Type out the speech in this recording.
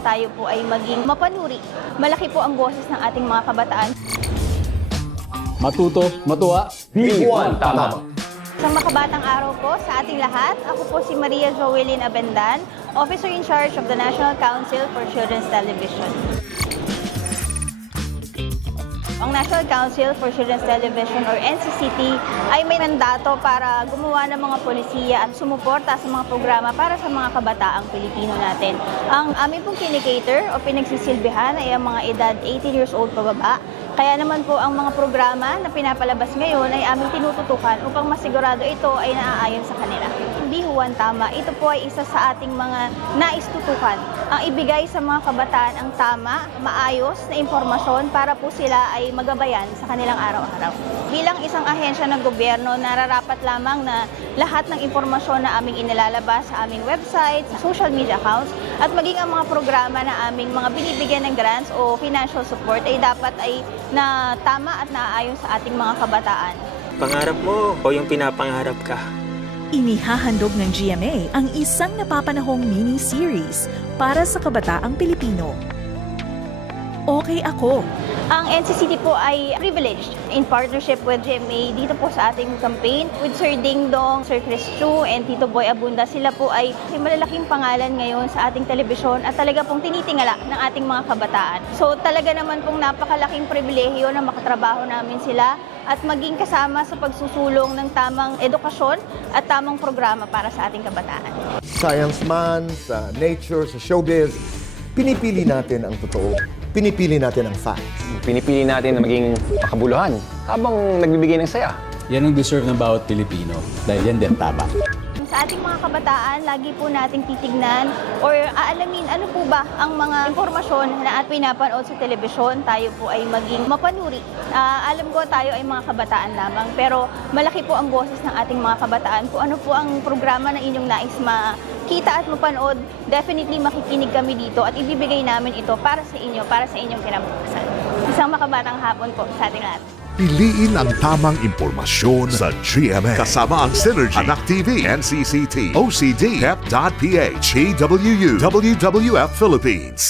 telebisyon, tayo po ay maging mapanuri. Malaki po ang boses ng ating mga kabataan. Matuto, matuwa. Big 1, tama. Isang makabatang araw po sa ating lahat. Ako po si Maria Joelyn Abendan, Officer in charge of the National Council for Children's Television. Ang National Council for Children's Television or NCCT ay may mandato para gumawa ng mga polisiya at sumuporta sa mga programa para sa mga kabataang Pilipino natin. Ang aming pong kinikater o pinagsisilbihan ay ang mga edad 18 years old pababa. Kaya naman po ang mga programa na pinapalabas ngayon ay aming tinututukan upang masigurado ito ay naaayon sa kanila. Hindi huwan tama, ito po ay isa sa ating mga naistutukan ang ibigay sa mga kabataan ang tama, maayos na impormasyon para po sila ay magabayan sa kanilang araw-araw. Bilang isang ahensya ng gobyerno, nararapat lamang na lahat ng impormasyon na aming inilalabas sa aming website, sa social media accounts, at maging ang mga programa na aming mga binibigyan ng grants o financial support ay dapat ay na tama at naaayon sa ating mga kabataan. Pangarap mo o yung pinapangarap ka? Inihahandog ng GMA ang isang napapanahong mini-series para sa kabataang Pilipino. Okay Ako. Ang NCCT po ay privileged in partnership with GMA dito po sa ating campaign with Sir Ding Dong, Sir Chris Chu, and Tito Boy Abunda. Sila po ay malalaking pangalan ngayon sa ating telebisyon at talaga pong tinitingala ng ating mga kabataan. So talaga naman pong napakalaking pribilehiyo na makatrabaho namin sila at maging kasama sa pagsusulong ng tamang edukasyon at tamang programa para sa ating kabataan. Science man, sa nature, sa showbiz, pinipili natin ang totoo. Pinipili natin ang facts. Pinipili natin na maging makabuluhan habang nagbibigay ng saya. Yan ang deserve ng bawat Pilipino dahil yan din tama. Sa ating mga kabataan, lagi po nating titignan or aalamin ano po ba ang mga impormasyon na at pinapanood sa telebisyon. Tayo po ay maging mapanuri. Alam ko tayo ay mga kabataan lamang pero malaki po ang boses ng ating mga kabataan. Kung ano po ang programa na inyong nais makita at mapanood, definitely makikinig kami dito at ibibigay namin ito para sa inyo, para sa inyong kinabukasan. Isang makabatang hapon po sa ating lahat. Piliin ang tamang impormasyon sa GMA. Kasama ang Synergy, Anak TV, NCCT, OCD, HEP.PH, AWU, WWF Philippines.